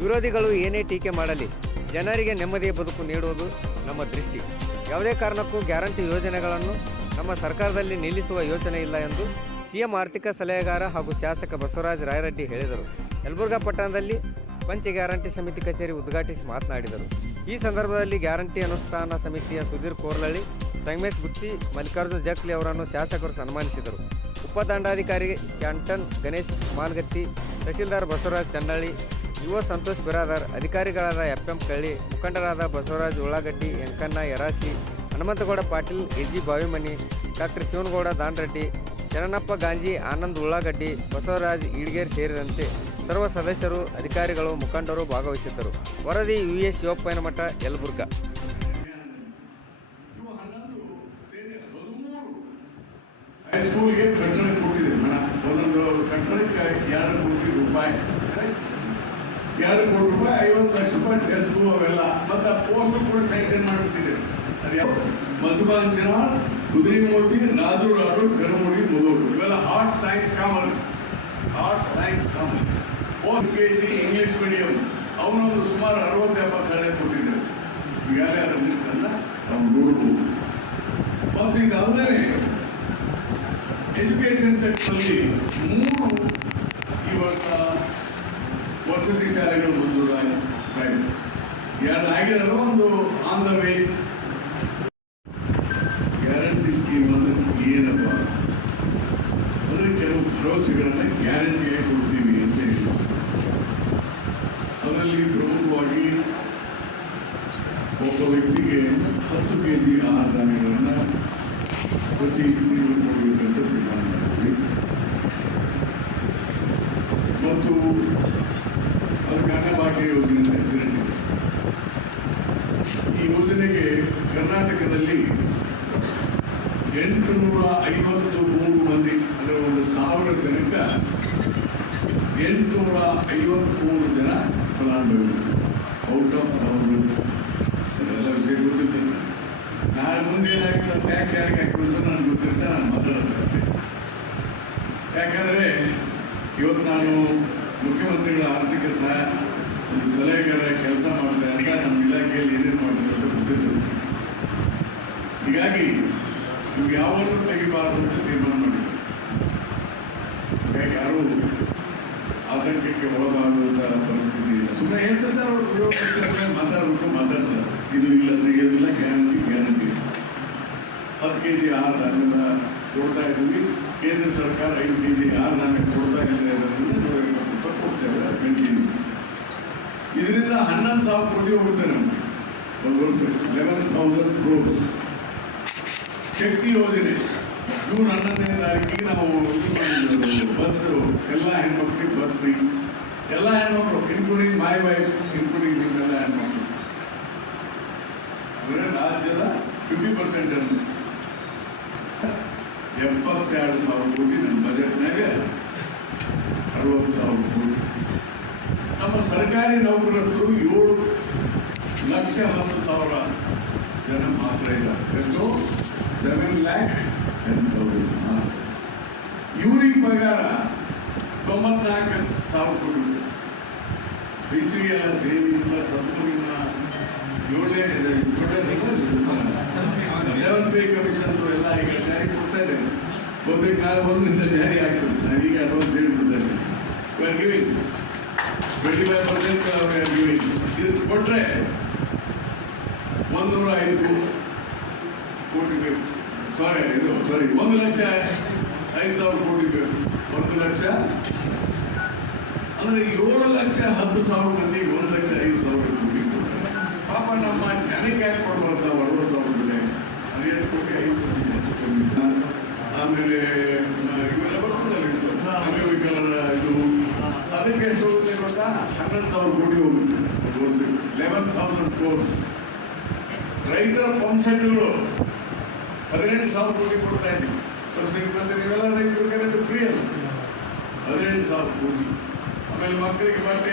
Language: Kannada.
ವಿರೋಧಿಗಳು ಏನೇ ಟೀಕೆ ಮಾಡಲಿ, ಜನರಿಗೆ ನೆಮ್ಮದಿಯ ಬದುಕು ನೀಡುವುದು ನಮ್ಮ ದೃಷ್ಟಿ. ಯಾವುದೇ ಕಾರಣಕ್ಕೂ ಗ್ಯಾರಂಟಿ ಯೋಜನೆಗಳನ್ನು ನಮ್ಮ ಸರ್ಕಾರದಲ್ಲಿ ನಿಲ್ಲಿಸುವ ಯೋಚನೆ ಇಲ್ಲ ಎಂದು ಸಿಎಂ ಆರ್ಥಿಕ ಸಲಹೆಗಾರ ಹಾಗೂ ಶಾಸಕ ಬಸವರಾಜ ರಾಯರೆಡ್ಡಿ ಹೇಳಿದರು. ಯಲಬುರ್ಗಾ ಪಟ್ಟಣದಲ್ಲಿ ಪಂಚ ಗ್ಯಾರಂಟಿ ಸಮಿತಿ ಕಚೇರಿ ಉದ್ಘಾಟಿಸಿ ಮಾತನಾಡಿದರು. ಈ ಸಂದರ್ಭದಲ್ಲಿ ಗ್ಯಾರಂಟಿ ಅನುಷ್ಠಾನ ಸಮಿತಿಯ ಸುಧೀರ್ ಕೋರ್ಲಳ್ಳಿ, ಸಂಗಮೇಶ್ ಗುತ್ತಿ, ಮಲ್ಲಿಕಾರ್ಜುನ ಜಕ್ಲಿ ಅವರನ್ನು ಶಾಸಕರು ಸನ್ಮಾನಿಸಿದರು. ಉಪದಂಡಾಧಿಕಾರಿ ಕ್ಯಾಂಟನ್ ಗಣೇಶ್ ಮಾನ್ಗತ್ತಿ, ತಹಸೀಲ್ದಾರ್ ಬಸವರಾಜ್ ಚಂಡಳ್ಳಿ, ಯುವ ಸಂತೋಷ್ ಬಿರಾದರ್, ಅಧಿಕಾರಿಗಳಾದ ಎಫ್ಎಂ ಕಳ್ಳಿ, ಮುಖಂಡರಾದ ಬಸವರಾಜ್ ಉಳ್ಳಾಗಡ್ಡಿ, ಯಂಕಣ್ಣ ಯರಾಸಿ, ಹನುಮಂತಗೌಡ ಪಾಟೀಲ್, ಎಜಿ ಬಾವಿಮನಿ, ಡಾಕ್ಟರ್ ಶಿವನಗೌಡ ದಾಂಡ್ರೆಡ್ಡಿ, ಶರಣಪ್ಪ ಗಾಂಜಿ, ಆನಂದ್ ಉಳ್ಳಾಗಡ್ಡಿ, ಬಸವರಾಜ್ ಈಡ್ಗೇರ್ ಸೇರಿದಂತೆ ಸರ್ವ ಸದಸ್ಯರು, ಅಧಿಕಾರಿಗಳು, ಮುಖಂಡರು ಭಾಗವಹಿಸಿದ್ದರು. ವರದಿ UA ಶಿವಪ್ಪಯ್ಯನಮಠ, ಯಲಬುರ್ಗಾ. ಹೈಸ್ಕೂಲ್ಗೆ ಕಟ್ಟಡ ಕೊಟ್ಟಿದ್ದೀವಿ. ಒಂದೊಂದು ಕಟ್ಟಡಕ್ಕೆ 2 ಕೋಟಿ ರೂಪಾಯಿ, 2 ಕೋಟಿ ರೂಪಾಯಿ, 50 ಲಕ್ಷ ರೂಪಾಯಿ ಡೆಸ್ಕು ಅವೆಲ್ಲ, ಮತ್ತು ಪೋಸ್ಟ್ ಕೂಡ ಸ್ಯಾಂಕ್ಷನ್ ಮಾಡಿಬಿಟ್ಟಿದ್ದೇವೆ. ಅದು ಮಸಬಾಂಚನ, ಕುದುರೆಮೂರ್ತಿ, ರಾಜು ರಾಡು, ಕರಮುಡಿ, ಮುದೋಡು ಇವೆಲ್ಲ arts science commerce. KG English medium ಅವನೊಂದು ಸುಮಾರು 60-70 ಹಳೆ ಕೊಟ್ಟಿದ್ದೇವೆ. ಈಗಾಗಲೇ ಅದರ ಲಿಸ್ಟನ್ನು ನಾವು ನೋಡ್ಬೋದು. ಮತ್ತು ಇದಲ್ಲದೆ ಎಜುಕೇಶನ್ ಸೆಕ್ಟರ್ನಲ್ಲಿ 3 ಈ ವರ್ಷ ವಸತಿ ಶಾಲೆಗಳು ಮಂಜೂರಾಗಿದೆ. 2 ಆಗಿರಲ್ಲ, ಒಂದು on the way. Guarantee scheme ಅಂದ್ರೆ ಏನಪ್ಪ ಅಂದ್ರೆ ಕೆಲವು ಭರವಸೆಗಳನ್ನ ಗ್ಯಾರಂಟಿಯಾಗಿ ಕೊಡ್ತೀವಿ ಅಂತ ಹೇಳಿ, ಅದರಲ್ಲಿ ಪ್ರಮುಖವಾಗಿ ಒಬ್ಬ ವ್ಯಕ್ತಿಗೆ 10 kg ಆಹಾರ ಧಾನ್ಯಗಳನ್ನು ಪ್ರತಿ ತಿಂಗಳು ಕೊಡಬೇಕಂತ ತೀರ್ಮಾನ ಮಾಡಿದ್ವಿ. ಮತ್ತು ಅದಕ್ಕೆ ಅನ್ನಭಾಗ್ಯ ಯೋಜನೆ ಅಂತ ಹೆಸರಿಟ್ಟಿದೆ. ಈ ಯೋಜನೆಗೆ ಕರ್ನಾಟಕದಲ್ಲಿ 853 ಮಂದಿ, ಅಂದರೆ 1,000 ಜನಕ್ಕೆ 853 ಜನ ಫಲಾನುಭವಿಗಳು ಔಟ್ ಆಫ್ 1000. ಅದೆಲ್ಲ ವಿಷಯ ಗೊತ್ತಿರ್ತದೆ. ನಾಳೆ ಮುಂದೆ ಏನಾಗುತ್ತೆ, ಟ್ಯಾಕ್ಸ್ ಯಾರಿಗೆ ಹಾಕಿಬಿಟ್ಟು ನನಗೆ ಗೊತ್ತಿರುತ್ತೆ, ನಾನು ಮಾತಾಡೋದು. ಯಾಕಂದರೆ ಇವತ್ತು ನಾನು ಮುಖ್ಯಮಂತ್ರಿಗಳ ಆರ್ಥಿಕ ಒಂದು ಸಲಹೆಗಾರ ಕೆಲಸ ಮಾಡ್ತೇನೆ ಅಂತ ನಮ್ಮ ಇಲಾಖೆಯಲ್ಲಿ ಏನೇನು ಮಾಡ್ತೀವಿ ಅಂತ ಗೊತ್ತಿರ್ತದೆ. ಹೀಗಾಗಿ ಇವು ಯಾವನ್ನೂ ತೆಗಿಬಾರ್ದು ಅಂತ ತೀರ್ಮಾನ ಮಾಡಿದ್ರು. ಹೀಗಾಗಿ ಯಾರು ಆತಂಕಕ್ಕೆ ಒಳಗಾಗುವಂಥ ಪರಿಸ್ಥಿತಿ ಇಲ್ಲ. ಸುಮ್ಮನೆ ಹೇಳ್ತಿರ್ತಾರೆ, ಅವರು ವಿರೋಧ ಪಕ್ಷದ ಮಾತಾಡ್ತಾರೆ. ಇದು ಇಲ್ಲ, ತೆಗೆಯೋದಿಲ್ಲ, ಗ್ಯಾರಂಟಿ 10 kg ಆಹಾರ ಧಾನ್ಯದ ಕೊಡ್ತಾ ಇದ್ದೀವಿ. ಕೇಂದ್ರ ಸರ್ಕಾರ 5 kg ಆಹಾರ ಧಾನ್ಯ ಕೊಡ್ತಾ ಇದ್ದಾರೆ. ಅದರಿಂದ 120 ರೂಪಾಯಿ ಕೊಡ್ತೇವೆ, ಅದು ಕಂಟಿನ್ಯೂ. ಇದರಿಂದ 11,000 ಕೋಟಿ ಹೋಗುತ್ತೆ ನಮಗೆ ಒಂದು ವರ್ಷಕ್ಕೆ. 11,000 crores. ಶಕ್ತಿ ಯೋಜನೆ ಜೂನ್ 11ನೇ ತಾರೀಕಿಗೆ ನಾವು ಬಸ್, ಎಲ್ಲ ಹೆಣ್ಮಕ್ಳಿಗೆ ಬಸ್ ಫ್ರೀ. ಎಲ್ಲ ಹೆಣ್ಮಕ್ಳು ಇನ್ಕ್ಲೂಡಿಂಗ್ ಮೈ ವೈಫ್, ಇನ್ಕ್ಲೂಡಿಂಗ್ ನಿಮ್ಮೆಲ್ಲ ಹೆಣ್ಮಕ್ಳು. ಅಂದರೆ ರಾಜ್ಯದ 50% ಅಲ್ಲಿ 72,000 ಕೋಟಿ. ನಮ್ಮ ಬಜೆಟ್ನಾಗ 60,000 ಕೋಟಿ. ನಮ್ಮ ಸರ್ಕಾರಿ ನೌಕರಸ್ಥರು 7,10,000 ಜನ ಮಾತ್ರ ಇದ್ದಾರೆ. ಎಷ್ಟು? 7,10,000. ಇವ್ರಿಗೆ ಪಗಾರ 94,000 ಕೋಟಿ. ಪಿಂಚಣಿ ಎಲ್ಲ ಸೇರಿ 7th ಪೇ ಕಮಿಷನ್ ಎಲ್ಲ ಈಗ ಜಾರಿ ಕೊಡ್ತಾ ಇದ್ದೇವೆ. ಬಹುತೇಕ ನಾಳೆ 1ರಿಂದ ಜಾರಿ ಆಗ್ತದೆ. ನಾನೀಗ ಅಡ್ವಾನ್ಸ್ ಹೇಳ್ಬಿಡ್ತೇನೆ. We are giving 25% we are giving. ಇದು ಕೊಟ್ಟರೆ 105 ಕೋಟಿ ಬೇಕು. 1,05,000 ಕೋಟಿ ಬೇಕು. 1,00,000 ಅಂದರೆ 7,10,000 ಮಂದಿ 1,05,000 ಕೋಟಿ ಕೊಡ್ತಾರೆ. ಪಾಪ ನಮ್ಮ ಜನಕ್ಕೆ ಯಾಕೆ ಕೊಡ್ಬಾರ್ದು? ನಾವು 60,000 ರೂಪಾಯಿ, ಅದು 8 ಕೋಟಿ 5 ಕೋಟಿ ಹೆಚ್ಚು ಕಮ್ಮಿ. ಆಮೇಲೆ ಇವೆಲ್ಲ ಬರ್ತದಲ್ಲ, ಅಂಗವಿಕಲರ ಇದು, ಅದಕ್ಕೆ ಎಷ್ಟು ಹೋಗುತ್ತೆ ಗೊತ್ತಾ? 11,000 ಕೋಟಿ ಹೋಗುತ್ತೆ ವರ್ಷಕ್ಕೆ. 11,000 crores. ರೈತರ ಪಂಪ್ ಸೆಟ್ಗಳು 18,000 ಕೋಟಿ ಕೊಡ್ತಾ ಇದ್ದೀವಿ ಸಬ್ಸಿಡಿ. ಬಂದರೆ ನೀವೆಲ್ಲ ರೈತರು ಕರೆಂಟ್ ಫ್ರೀ ಅಲ್ಲ, 18,000 ಕೋಟಿ. ಆಮೇಲೆ ಮಕ್ಕಳಿಗೆ ಬಟ್ಟೆ